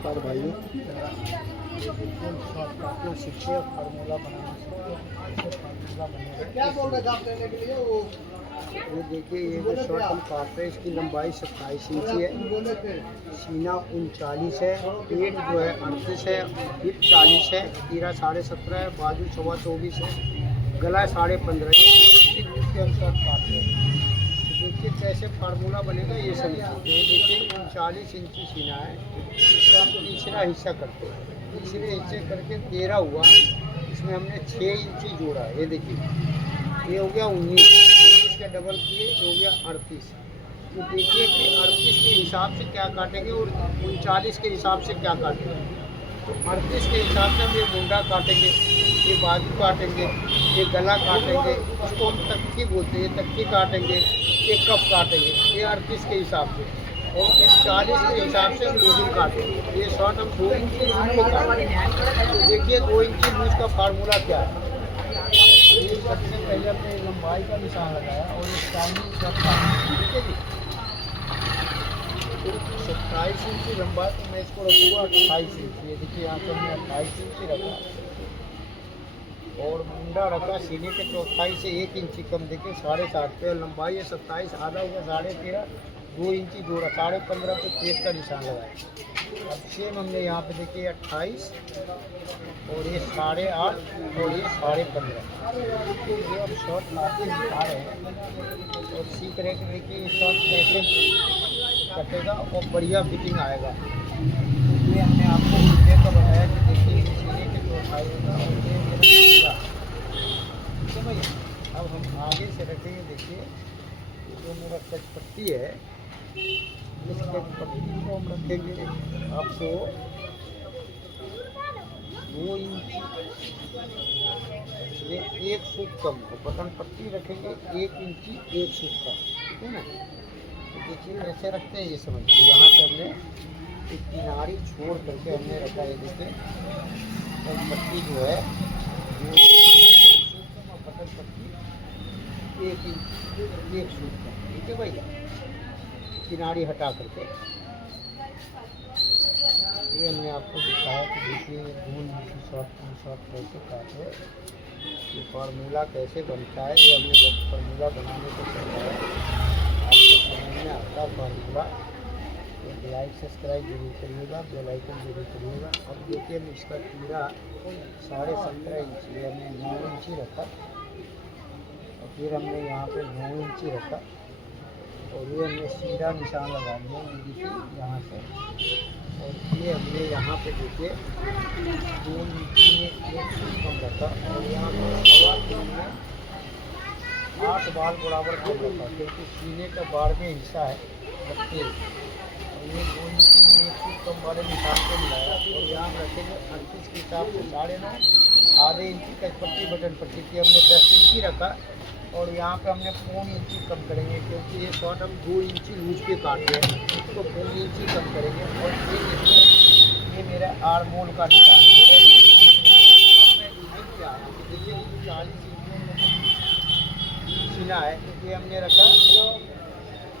नमस्कार भाइयों। अपना सीखिए फार्मूला बनाना सीखिए, कैसे फार्मूला बनेगा। क्या बोल रहे थे आप लेने के लिए वो? ये देखिए, ये जो शर्ट हम काट रहे हैं इसकी लंबाई 27 इंची है, सीना 39 है, पेट जो है 38 है, हिप 40 है, तीरा 17.5 है, बाजू 24 है, गला 15.5 के हम शर्ट काट रहे हैं। देखिए कैसे फार्मूला बनेगा ये समझिए। ये देखिए 39 इंची सीना है, इसका हम तीसरा हिस्सा करते हैं, तीसरे हिस्से करके 13 हुआ, इसमें हमने 6 इंची जोड़ा। ये देखिए ये हो गया 19 का डबल किए, ये हो गया 38। तो देखिए कि 38 के हिसाब से क्या काटेंगे और 39 के हिसाब से क्या काटेंगे। तो 38 के हिसाब से हम ये मुंडा काटेंगे, ये बाजू काटेंगे, ये गला काटेंगे, उसको हम तक्की बोलते हैं, तक्की काटेंगे, ये कप काटेंगे, ये 38 के हिसाब से, और 39 के हिसाब से हम लूजिंग काटेंगे। ये शॉर्ट हम 2 इंची लूज में काटेंगे। तो देखिए 2 इंची लूज का फार्मूला क्या है। ये सबसे पहले हमने लंबाई का निशान लगाया और एक टाइमिंग कप काटा, ठीक है जी। तो 27 इंची लंबा, तो मैं इसको रखूँगा 28 इंची। ये देखिए यहाँ पर हमने 28 इंची रखा और मुंडा रखा सीने के चौथाई से 1 इंची कम, देखिए 7.5 पे। लंबाई है 27, आधा हुआ 13.5, 2 इंची जोड़ा 15.5 पे पेट का निशान लगाया। अब सेम हमने यहाँ पे देखिए 28 और ये 8.5 और ये 15.5। ये अब शॉर्ट लाके दिखा रहे हैं और सीख रहे कि देखिए ये शॉर्ट कैसे कटेगा और बढ़िया फिटिंग आएगा। ये हमने आपको वीडियो का बताया कि देखिए ये सीने के चौथाई होगा और ये मेरा सीधा। ठीक है भैया, अब हम आगे से रखेंगे। देखिए जो मेरा कच पट्टी है, इस कच पट्टी को हम रखेंगे आपको 2 इंची, ये 1 फुट कम हो। बटन पट्टी रखेंगे 1 इंची 1 फुट का, ठीक है ना। तो देखिए कैसे रखते हैं ये समझिए। यहाँ से हमने एक किनारी छोड़ करके हमने रखा है। देखिए कच पट्टी जो है बटन पट्टी 1 इंच 1 फुट का, ठीक है भैया। किनारी हटा करके ये हमने आपको दिखाया कि देखिए 2 इंची शॉर्ट कैसे काटे, ये फार्मूला कैसे बनता है। ये हमने बस फार्मूला बनाने को बताया, आपको समझ में आता फार्मूला। तो लाइक सब्सक्राइब जरूर करिएगा, बेल आइकन जरूर करिएगा। अब देखिए हम इसका तीरा 17.5 इंची, हमने 9 इंची रखा और फिर हमने यहाँ पे 9 इंची रखा और ये हमने सीधा निशान लगा लिया। ये देखिए यहाँ से, और ये हमने यहाँ पे देखिए 2 इंची में 1 फुट कम रखा और यहाँ पे 3.25 में 8 बाल बराबर कम रखा, क्योंकि सीने का 12वां हिस्सा है 32। और ये 2 इंची में 1 फुट कम वाले निशान को मिलाया और यहाँ रखेंगे 38 के हिसाब से 9.5, आधे इंची कच पट्टी बटन पट्टी की हमने 10 इंची रखा और यहाँ पे हमने 1.25 इंची कम करेंगे, क्योंकि ये शॉर्ट हम 2 इंची लूज के काटे हैं, तो 1.25 इंची कम करेंगे। और ये मेरा आर्मोल का निशान है। अब मैं हाइट पे आया कि देखिए 40 इंची सीना है, तो ये हमने रखा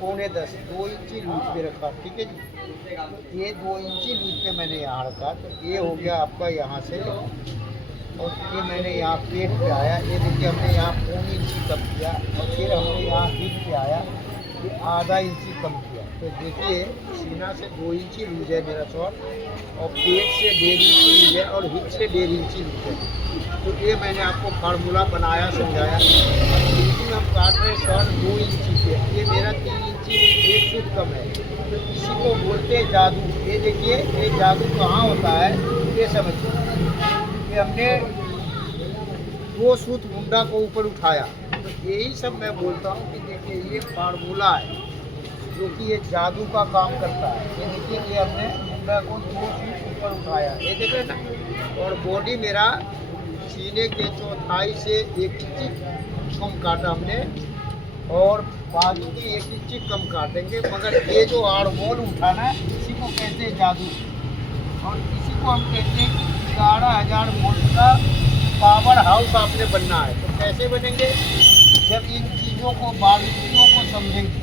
9.25, 2 इंची लूज पे रखा, ठीक है जी। ये 2 इंची लूज पे मैंने यहाँ रखा, तो ये हो गया आपका यहाँ से। और ये मैंने यहाँ पेट पे आया, ये देखिए हमने यहाँ 1.25 इंची कम किया और फिर हमने यहाँ हिप पे आया, ये आधा इंची कम किया। तो देखिए सीना से 2 इंची लूज है मेरा शॉर्ट और पेट से 1.5 इंची लूज है और हिप से 1.5 इंची लूज है। तो ये मैंने आपको फार्मूला बनाया समझाया। लेकिन हम काट रहे शॉर्ट 2 इंची पे, ये मेरा 3 इंची में 1 फुट कम है, तो इसी को बोलते हैं जादू। ये देखिए ये जादू कहाँ होता है ये समझिए। ये हमने 2 सूत मुंडा को ऊपर उठाया, तो यही सब मैं बोलता हूँ कि देखिए ये फार्मूला है जो कि ये जादू का काम करता है। ये देखिए ये हमने मुंडा को 2 सूत ऊपर उठाया, ये देखिए ना। और बॉडी मेरा सीने के चौथाई से 1 इंची कम काटा हमने और बाजू की 1 इंची कम काटेंगे। मगर ये जो आड़मोल उठाना इसी को कहते हैं जादू, और इसी को हम कहते हैं कि 11,000 वोल्ट का पावर हाउस आपने बनना है। तो कैसे बनेंगे, जब इन चीज़ों को बारीकियों को समझेंगे।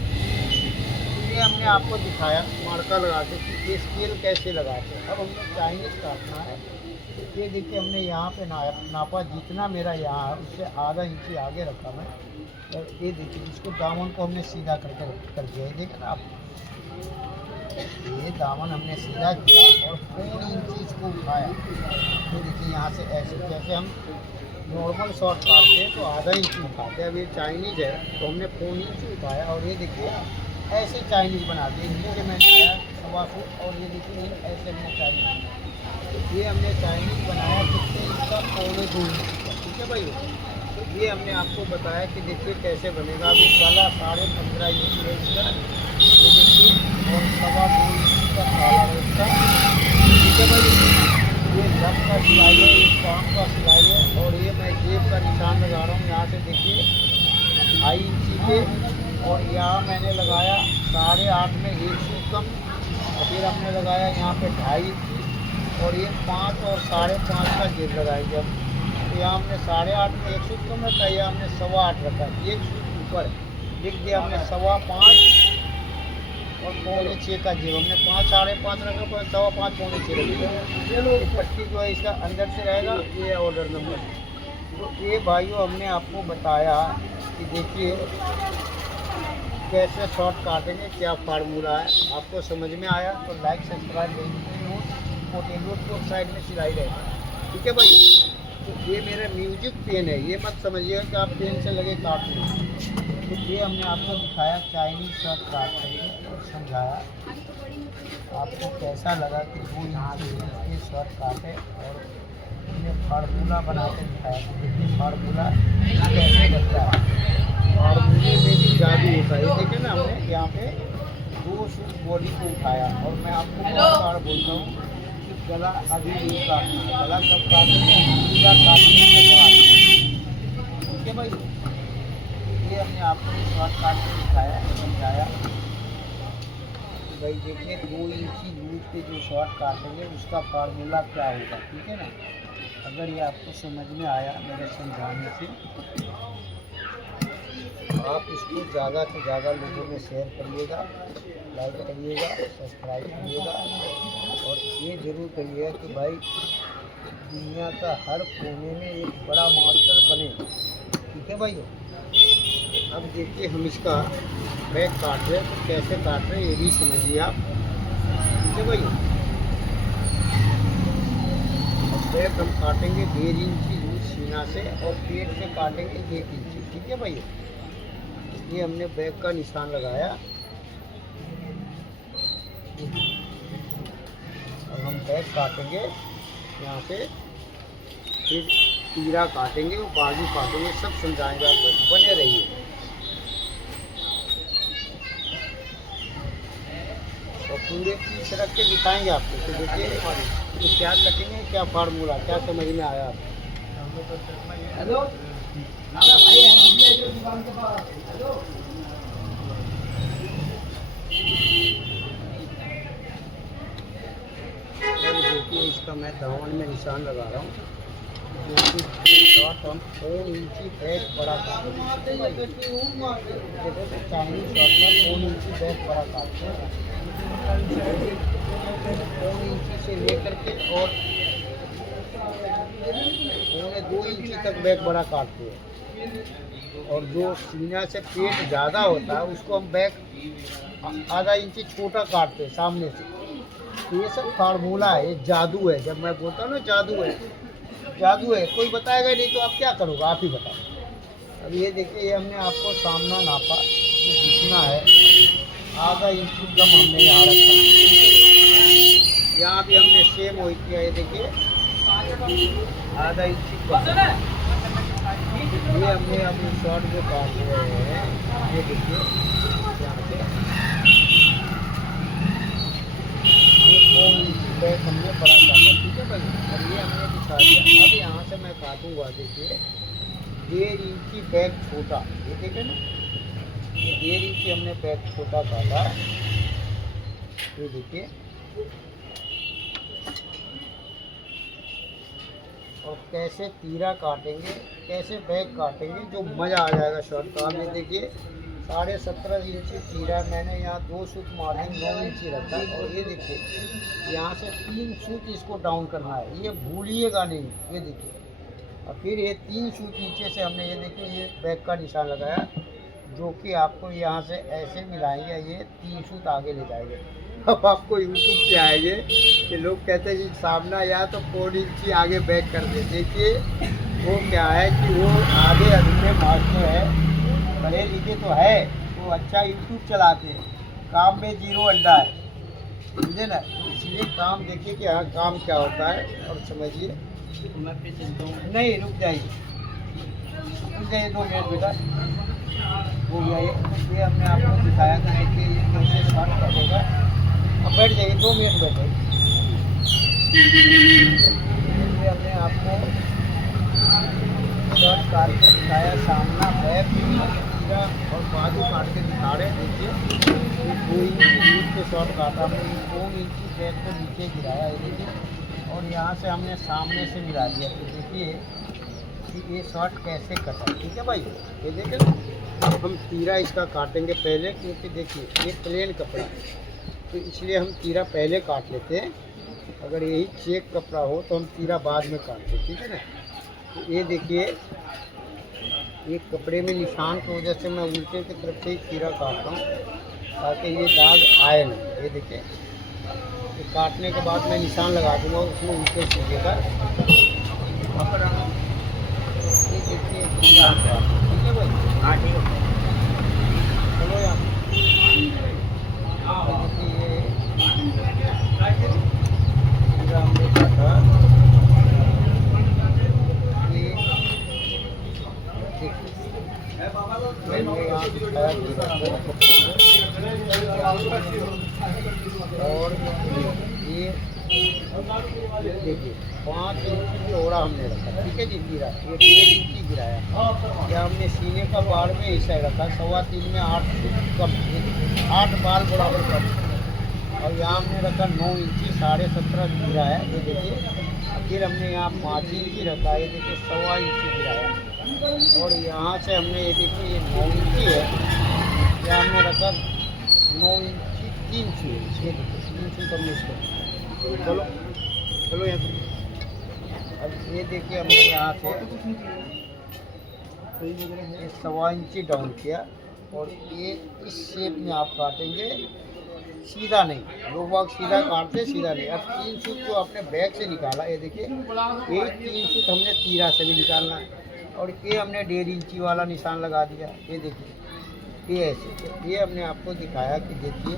ये हमने आपको दिखाया मार्का लगा के कि ये स्केल कैसे लगाते हैं। अब हमने चाइनीज काटना है। ये देखिए हमने यहाँ पे नापा, जितना मेरा यहाँ है उससे आधा इंची आगे रखा मैं। और ये देखिए इसको दामन को हमने सीधा करके कर दिया। ये देखिए ना आप, ये दामन हमने सीधा किया और पूरी इंची इसको उठाया। तो देखिए यहाँ से ऐसे जैसे हम नॉर्मल शॉर्ट काटते हैं तो आधा इंची उठाते हैं। अब ये चाइनीज है तो हमने पौन इंची उठाया। और ये देखिए ऐसे चाइनीज बनाते हैं। नीचे मैंने आया 1.25 फुट और ये देखिए ऐसे हमने चाइनीज, तो ये हमने चाइनीज बनाया कितने इसका 2.25 इंची का। ठीक है भाई, तो ये हमने आपको बताया कि देखिए कैसे बनेगा। अभी गला 15.5 इंच है इसका, ये देखिए, और 2.25 इंच का काला है इसका। ठीक है भाई, ये लक का सिलाई है, ये काम का सिलाई है। और ये मैं जेब का निशान लगा रहा हूँ। यहाँ से देखिए 2.5 इंची के, और यहाँ मैंने लगाया 8.5 में 1 सूत कम, और फिर हमने लगाया यहाँ पे 2.5 इंची, और ये 5 और 5.5 का जेब लगाएंगे अब। तो यहाँ हमने 8.5 में 1 सूत कम रखा, यहाँ हमने 8.25 रखा, 1 सूत ऊपर लिख दिया हमने 5.25 और 5.25 का जेब। हमने 5 5.5 रखा पर 5.25 5.25 रखा। पट्टी जो है इसका अंदर से रहेगा, ये ऑर्डर नंबर। तो ये भाइयों हमने आपको बताया कि देखिए कैसे शॉर्ट काटेंगे, क्या फार्मूला है। आपको समझ में आया तो लाइक सब्सक्राइब नोट को साइड में सिलाई रहेगा। ठीक है भाई, तो ये मेरा म्यूजिक पेन है, ये मत समझिएगा कि आप पेन से लगे काट लें। तो ये हमने आपको दिखाया चाइनीज शॉर्ट काट करके और समझाया। आपको कैसा लगा कि 2 इंची के शॉर्ट काटे और ये फार्मूला बना के दिखाया। देखिए फार्मूला कैसे बनता है, फार्मूले में भी जादू होता है। देखिए ना हमने यहाँ पे 2 सूट बॉडी को उठाया। और मैं आपको बहुत बार बोलता हूँ कि गला अभी नहीं काटना है, गला कब काटेंगे, पूरा काटने के बाद। ठीक है भाई, ये हमने आपको शॉर्ट काट के दिखाया, समझाया। भाई देखिए 2 इंची लूज के जो शॉर्ट काटेंगे उसका फार्मूला क्या होगा। ठीक है ना, अगर ये आपको समझ में आया मेरे समझाने से, आप इसको ज़्यादा से ज़्यादा लोगों में शेयर करिएगा, लाइक करिएगा, सब्सक्राइब करिएगा। और ये ज़रूर करिएगा कि भाई दुनिया का हर कोने में एक बड़ा मास्टर बने। ठीक है भाई, अब देखिए हम इसका बैक काट रहे हैं, तो कैसे काट रहे हैं ये भी समझिए आप। ठीक है भाई, अब बैक हम काटेंगे 1.5 इंची लूज सीना से और पेट से काटेंगे 1 इंची। ठीक है भाई, ये हमने बैक का निशान लगाया। अब हम बैक काटेंगे यहाँ से, फिर तीरा काटेंगे और बाजू काटेंगे, सब समझाएंगे आपको, बने रहिए। और पूरे पीस रख के दिखाएंगे आपको। तो देखिए तो क्या कटेंगे, क्या फार्मूला, क्या समझ में आया आपको। हेलो देखिए इसका मैं दामन में निशान लगा रहा हूँ। शॉर्ट हम 4 इंची बैक बड़ा काटते हैं। देखो तो चाइनीज शॉर्ट में 4 इंची बैक बड़ा काटते हैं। 4 इंची से लेकर के और 2 इंची तक बैक बड़ा काटते हैं। और जो सीना से पेट ज़्यादा होता है उसको हम बैक आधा इंची छोटा काटते हैं सामने से। तो ये सब फार्मूला है, ये जादू है। जब मैं बोलता हूँ ना जादू है, जादू है, कोई बताएगा नहीं तो आप क्या करोगे, आप ही बताओ। अब ये देखिए ये हमने आपको सामना नापा, तो जितना है आधा इंच कम हमने यहाँ रखा। यहाँ भी हमने सेम वही किया, ये देखिए आधा इंच कम। ये हमने अपने शॉर्ट जो काट रहे हैं, ये देखिए यहाँ से ये 4 इंच बैक हमने बड़ा काटा। ठीक है भाई, अब ये हमने दिखा दिया। अब यहाँ से मैं काटूंगा, देखिए 1.5 इंची बैक छोटा, ये देखे ना, ये 1.5 इंची हमने बैक छोटा काटा। ये देखिए, और कैसे तीरा काटेंगे, कैसे बैक काटेंगे, जो मज़ा आ जाएगा शॉर्ट का। में देखिए 17.5 इंची तीरा मैंने यहाँ 2 सूत मार्जिन 9 इंची रखा है। और ये देखिए यहाँ से 3 सूत इसको डाउन करना है, ये भूलिएगा नहीं। ये देखिए और फिर ये 3 सूत नीचे से हमने ये देखिए ये बैक का निशान लगाया, जो कि आपको यहाँ से ऐसे मिलाएंगे, ये 3 सूत आगे ले जाएंगे। अब आपको यूट्यूब पे आएंगे कि लोग कहते हैं कि सामना या तो 4 इंची आगे बैक कर दे। देखिए वो क्या है कि वो आगे अधूरे मास्टर है, पढ़े लिखे तो है, वो अच्छा यूट्यूब चलाते हैं, काम में 0 अंडा है, समझे ना। इसलिए काम देखिए कि हाँ काम क्या होता है और समझिए। मैं फिर चलता हूँ, नहीं रुक जाइए 2 मिनट बेटा। हो गया ये हमने आपको दिखाया था कि ये कैसे शॉर्ट कटेगा। अब बैठ जाइए 2 मिनट बैठे। ये हमने आपको शॉर्ट काट के दिखाया, सामना बैक पूरा और बाजू काट के दिखा रहे हैं। देखिए 2 इंची नीचे के शॉर्ट काटा हमने, 2 इंची बैक को नीचे गिराया है देखिए, और यहाँ से हमने सामने से मिला दिया। तो देखिए कि ये शॉर्ट कैसे कटा, ठीक है भाई। ये देखें हम तीरा इसका काटेंगे पहले, क्योंकि देखिए ये प्लेन कपड़ा है तो इसलिए हम तीरा पहले काट लेते हैं। अगर यही चेक कपड़ा हो तो हम तीरा बाद में काटते हैं, ठीक है ना। तो ये देखिए एक कपड़े में निशान की वजह से मैं उल्टे की तरफ से ही तीरा काटता हूँ ताकि ये दाग आए ना। ये देखिए ये काटने के बाद मैं निशान लगा दूँगा, उसमें उल्टे कीजिएगा। ये देखिए ठीक है भाई, हाँ ठीक है। चलो यहाँ देखिए पूरा हमने काटा, ये मैंने यहाँ दिखाया और ये देखिए 5 इंची चौड़ा हमने रखा, ठीक है जी। गिरा ये 1.5 इंची गिराया, या हमने सीने का बाल में ऐसा रखा 3.25 में 8 कम, 8 बाल बराबर कम। और यहाँ हमने रखा 9 इंची 17.5 गिरा है। ये देखिए फिर हमने यहाँ 5 इंची रखा, ये देखिए 1.25 इंची गिराया। और यहाँ से हमने ये देखिए ये 9 इंची है, यहाँ हमने रखा 9 इंची 3 सूट। ये देखिए 3 सूट हमने इसको, चलो चलो यहाँ। अब ये देखिए हमने यहाँ से 1.25 इंची डाउन किया, और ये इस शेप में आप काटेंगे, सीधा नहीं। लोग बाग सीधा काटते, सीधा नहीं। अब 3 सूत जो आपने बैक से निकाला, ये देखिए ये 3 सूत हमने तीरा से भी निकालना है, और ये हमने 1.5 इंची वाला निशान लगा दिया। ये देखिए ये ऐसे, तो ये हमने आपको दिखाया कि देखिए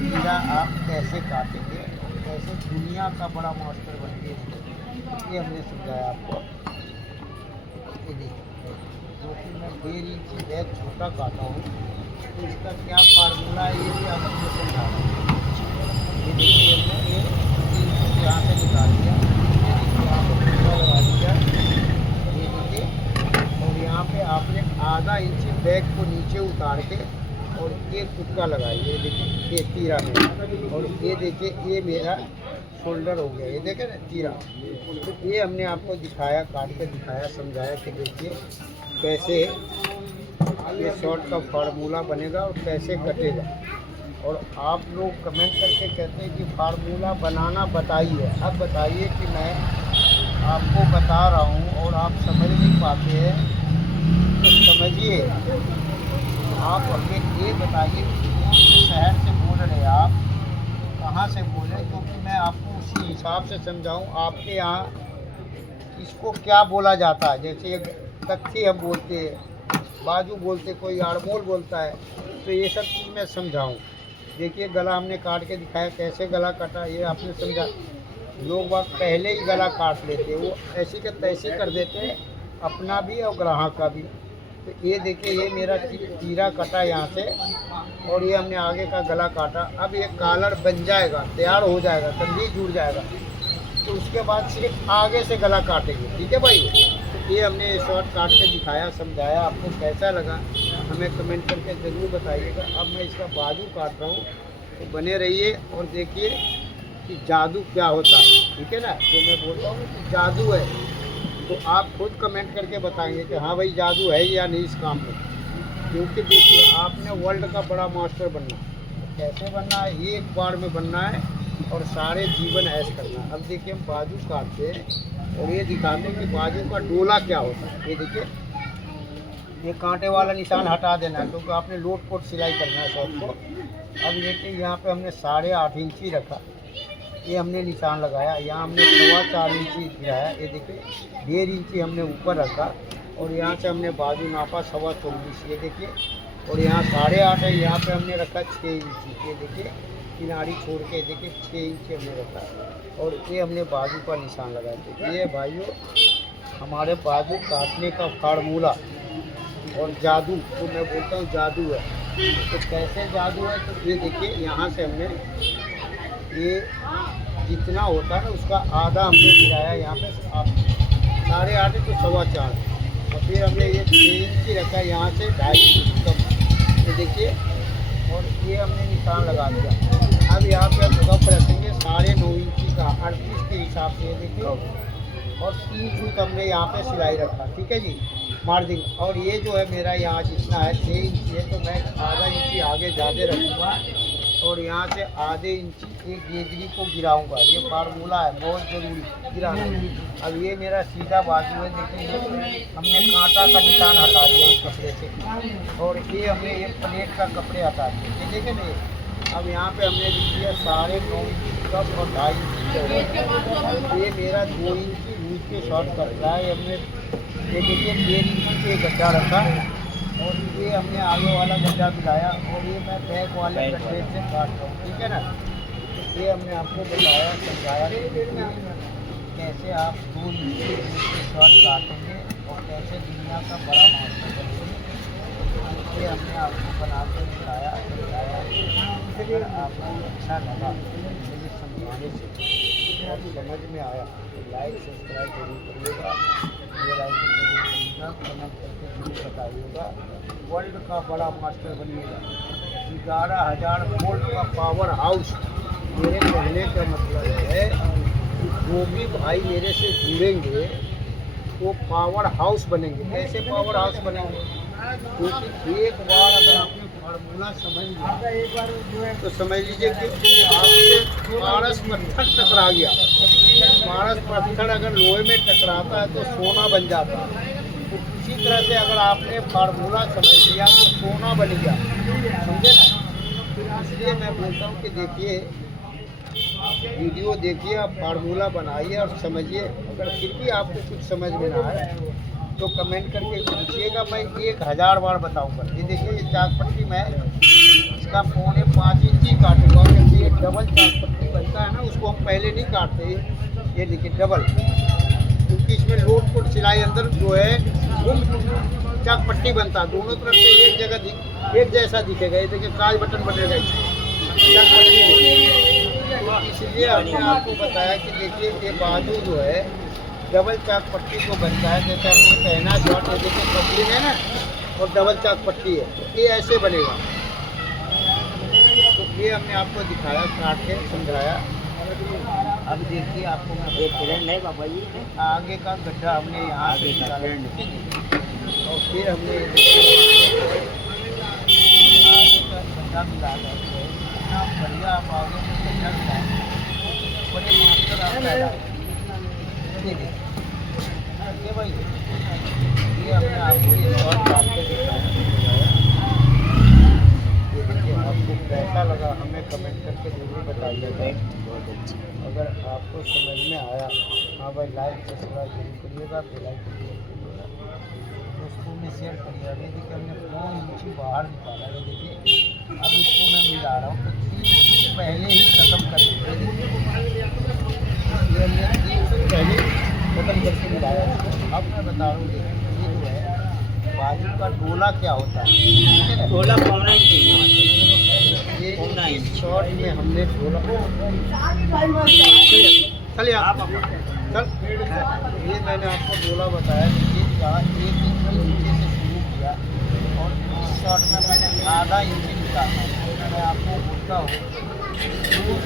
तीरा आप कैसे काटेंगे, कैसे दुनिया का बड़ा मास्टर बनेंगे, ये हमने समझाया आपको। ये देखिए जो कि मैं 1.5 इंची बैक छोटा काटा हूँ, तो इसका क्या फार्मूला है ये भी आपको समझा रहा हूँ। ये देखिए हमने ये 3 सूत यहाँ से निकाल दिया, ये देखिए यहाँ पर पूरा लगा दिया। ये देखिए और यहाँ पे आपने आधा इंची बैक को नीचे उतार के और ये तुक्का लगाइए। ये देखिए ये तीरा है, और ये देखिए ये मेरा शोल्डर हो गया। ये देखे ना तीरा, तो ये हमने आपको दिखाया, काट के दिखाया, समझाया कि देखिए कैसे ये शॉर्ट का फार्मूला बनेगा और कैसे कटेगा। और आप लोग कमेंट करके कहते हैं कि फार्मूला बनाना बताइए। अब बताइए कि मैं आपको बता रहा हूँ और आप समझ नहीं पाते हैं, तो समझिए। आप हमें ये बताइए कौन से शहर से बोल रहे हैं आप, कहाँ से बोले, क्योंकि मैं आपको उसी हिसाब से समझाऊँ। आपके यहाँ इसको क्या बोला जाता है, जैसे तख्ती हम बोलते हैं, बाजू बोलते, कोई आड़मोल बोलता है, तो ये सब चीज़ मैं समझाऊँ। देखिए गला हमने काट के दिखाया, कैसे गला काटा ये आपने समझा। लोग बात पहले ही गला काट लेते, वो ऐसे के तैसे कर देते, अपना भी और ग्राहक का भी। तो ये देखिए ये मेरा तीरा कटा यहाँ से, और ये हमने आगे का गला काटा। अब ये कॉलर बन जाएगा, तैयार हो जाएगा, तभी जुड़ जाएगा, तो उसके बाद सिर्फ आगे से गला काटेंगे, ठीक है भाई। तो ये हमने शॉर्ट काट के दिखाया, समझाया। आपको कैसा लगा हमें कमेंट करके ज़रूर बताइएगा। अब मैं इसका बाजू काट रहा हूँ, तो बने रहिए और देखिए कि जादू क्या होता है, ठीक है ना। जो मैं बोलता हूँ कि जादू है, तो आप खुद कमेंट करके बताएंगे कि हाँ भाई जादू है या नहीं इस काम में। क्योंकि देखिए आपने वर्ल्ड का बड़ा मास्टर बनना है। कैसे बनना है, एक बार में बनना है और सारे जीवन ऐश करना है। अब देखिए हम बाजू काटते हैं और ये दिखाते हैं कि बाजू का डोला क्या होता है। ये देखिए, ये कांटे वाला निशान हटा देना है क्योंकि आपने लोट पोट सिलाई करना है शर्ट को। अब देखिए यहाँ पे हमने 8.5 इंची रखा, ये हमने निशान लगाया। यहाँ हमने 4.25 इंची गिराया, ये देखिए 1.5 इंची हमने ऊपर रखा और यहाँ से हमने बाजू नापा 24.25, ये देखिए। और यहाँ 8.5 है, यहाँ पे हमने रखा 6 इंची, ये देखिए किनारी छोड़ के देखिए 6 इंची हमने रखा और ये हमने बाजू का निशान लगाया। देखिए ये भाइयों हमारे बाजू काटने का फार्मूला और जादू, तो मैं बोलता हूँ जादू है। तो कैसे जादू है, तो ये देखिए यहाँ से हमने ये जितना होता है ना उसका आधा हमने गिराया यहाँ पे 8.5 तो 4.25 और फिर हमने ये 6 इंची रखा यहाँ से 2.5 कम, ये देखिए। और ये हमने निशान लगा दिया। अब यहाँ पे हम कप रखेंगे 9.5 इंची का 38 के हिसाब से, ये देखिए। और 3 फुट हमने यहाँ पे सिलाई रखा, ठीक है जी, मार्जिन। और ये जो है मेरा यहाँ जितना है 6 इंची है, तो मैं आधा इंची आगे ज़्यादा रखूँगा और यहाँ से आधे इंची एक गेजरी को गिराऊंगा। ये फार्मूला है, बहुत ज़रूरी गिराना। अब ये मेरा सीधा बाजू है, देखिए हमने कांटा का निशान हटा दिया इस कपड़े से और ये हमने ये प्लेट का कपड़े हटा दिए, ये देखें नहीं। अब यहाँ पे हमने लिख दिया 9.5 इंची कप और 2.5 इंची। ये मेरा 2 इंची नीचे के शॉर्ट करता है। हमने ये देखिए 1.5 इंची पे गड्ढा रखा और ये हमने आगे वाला गड्ढा मिलाया और ये मैं बैक वाले गड्ढे से काट रहा हूँ, ठीक है ना। तो ये हमने आपको बताया समझाया कि कैसे आप 2 इंची के शॉर्ट काटेंगे और कैसे दुनिया का बड़ा मास्टर बनेंगे। ये हमने आपको बना कर दिखाया समझाया। अगर आपको अच्छा लगा मुझे समझाने से और समझ में आया तो लाइक सब्सक्राइब जरूर करिएगा, बेल आइकन जरूर करिएगा, कमेंट करके जरूर बताइएगा। वर्ल्ड का बड़ा मास्टर बनिएगा। 11,000 वोल्ट का पावर हाउस। मेरे कहने का मतलब है कि जो भी भाई मेरे से जुड़ेंगे वो पावर हाउस बनेंगे। कैसे पावर हाउस बनेंगे, क्योंकि एक बार अगर आपने फार्मूला समझ लिया तो समझ लीजिए कि आपसे पारस पत्थर टकरा गया। पारस पत्थर अगर लोहे में टकराता है तो सोना बन जाता है। तो इसी तरह से अगर आपने फार्मूला समझ लिया तो सोना बन गया, समझे ना। इसलिए मैं बोलता हूँ कि देखिए वीडियो देखिए, आप फार्मूला बनाइए और समझिए। अगर फिर भी आपको कुछ समझ में ना आए तो कमेंट करके पूछिएगा, मैं 1000 बार बताऊंगा। ये देखिए ये चाक पट्टी मैं इसका 4.25 इंची काटूंगा क्योंकि ये डबल चाक पट्टी बनता है ना, उसको हम पहले नहीं काटते। ये देखिए डबल, क्योंकि इसमें लोट पोट सिलाई अंदर जो है वो चाक पट्टी बनता है। दोनों तरफ से एक जगह एक जैसा दिखेगा। ये देखिए काज बटन बनेगा इसमें चाक पट्टी में। तो इसलिए हमने आपको बताया कि देखिए ये बाजू जो है डबल चाक पट्टी को बनता है। जैसे हमने पहना शॉर्ट, ये देखिए पतली है ना और डबल चाक पट्टी है, तो ये ऐसे बनेगा। तो ये हमने आपको दिखाया, काट के समझाया। अब देखिए आपको मैं फ्रेंड है बाबा जी, आगे का गड्ढा हमने यहाँ से निकाला और फिर हमने आगे का गड्ढा मिला इतना बढ़िया। आप आगे में गड्ढा मिलाएंगे बड़े मास्टर आप पैदा ये भाई। ये हमने आपको ये शॉर्ट काट के दिखाया। ये देखिए आपको कैसा लगा हमें कमेंट करके जरूर बताइएगा। अगर आपको समझ में आया, हाँ भाई लाइक सब्सक्राइब जरूर करिएगा, बेल आइकन जरूर करिएगा, दोस्तों में शेयर करिएगा। ये देखिए हमने 4 इंची बाहर निकाला। ये देखिए अब इसको मैं मिला रहा हूँ तो 3 इंची पहले ही ख़त्म कर देंगे। ये हमने 3 इंची पहले खत्म करके मिलाया। अब मैं बता रहा हूँ ये जो है बाजू का डोला क्या होता है, ठीक है ना। डोला पाना ही चाहिए। ये शॉर्ट में हमने डोला चलिए आप चल, ये मैंने आपको डोला बताया। ये जहाँ 1 इंच नीचे से शुरू किया और इस शॉर्ट में मैंने आधा इंच निकाला। मैं आपको बोलता हूँ 2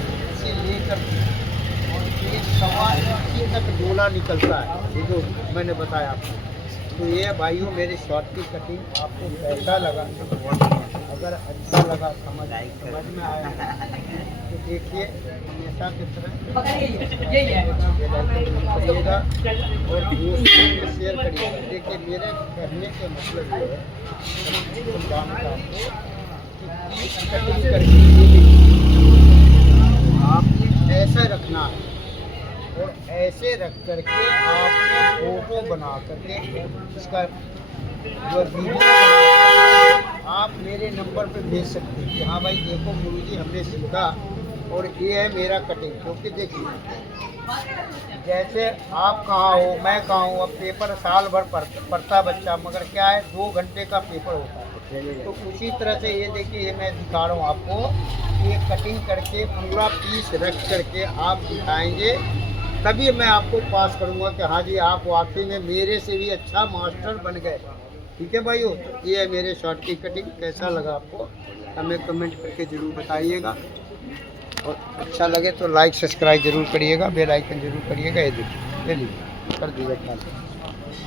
से लेकर और 1 सवा इंची तक डोला निकलता है। ये जो मैंने बताया आपको। तो ये भाइयों मेरे शॉर्ट की कटिंग आपको कैसा लगा, अगर अच्छा लगा, समझ में आया तो देखिए हमेशा की तरह करिएगा और दोस्तों में शेयर करिएगा। देखिए मेरे कहने के मतलब ये है समझाना चाहते कि कटिंग करके आपने ऐसा रखना है और ऐसे रख करके आपने फोटो बना करके इसका जो वीडियो आप मेरे नंबर पे भेज सकते हैं कि हाँ भाई देखो गुरुजी हमने सीखा और ये है मेरा कटिंग। क्योंकि देखिए जैसे आप कहाँ हो मैं कहाँ हूँ, अब पेपर साल भर पढ़ता बच्चा, मगर क्या है 2 घंटे का पेपर होता है। तो उसी तरह से ये देखिए ये मैं दिखा रहा हूँ आपको, ये कटिंग करके पूरा पीस रख करके आप दिखाएंगे तभी मैं आपको पास करूंगा कि हाँ जी आप वाकई में मेरे से भी अच्छा मास्टर बन गए। ठीक है भाइयों, तो ये है मेरे शॉर्ट की कटिंग। कैसा लगा आपको हमें कमेंट करके ज़रूर बताइएगा और अच्छा लगे तो लाइक सब्सक्राइब जरूर करिएगा, बेल आइकन जरूर करिएगा। ये देखिए कर दीजिए अपना।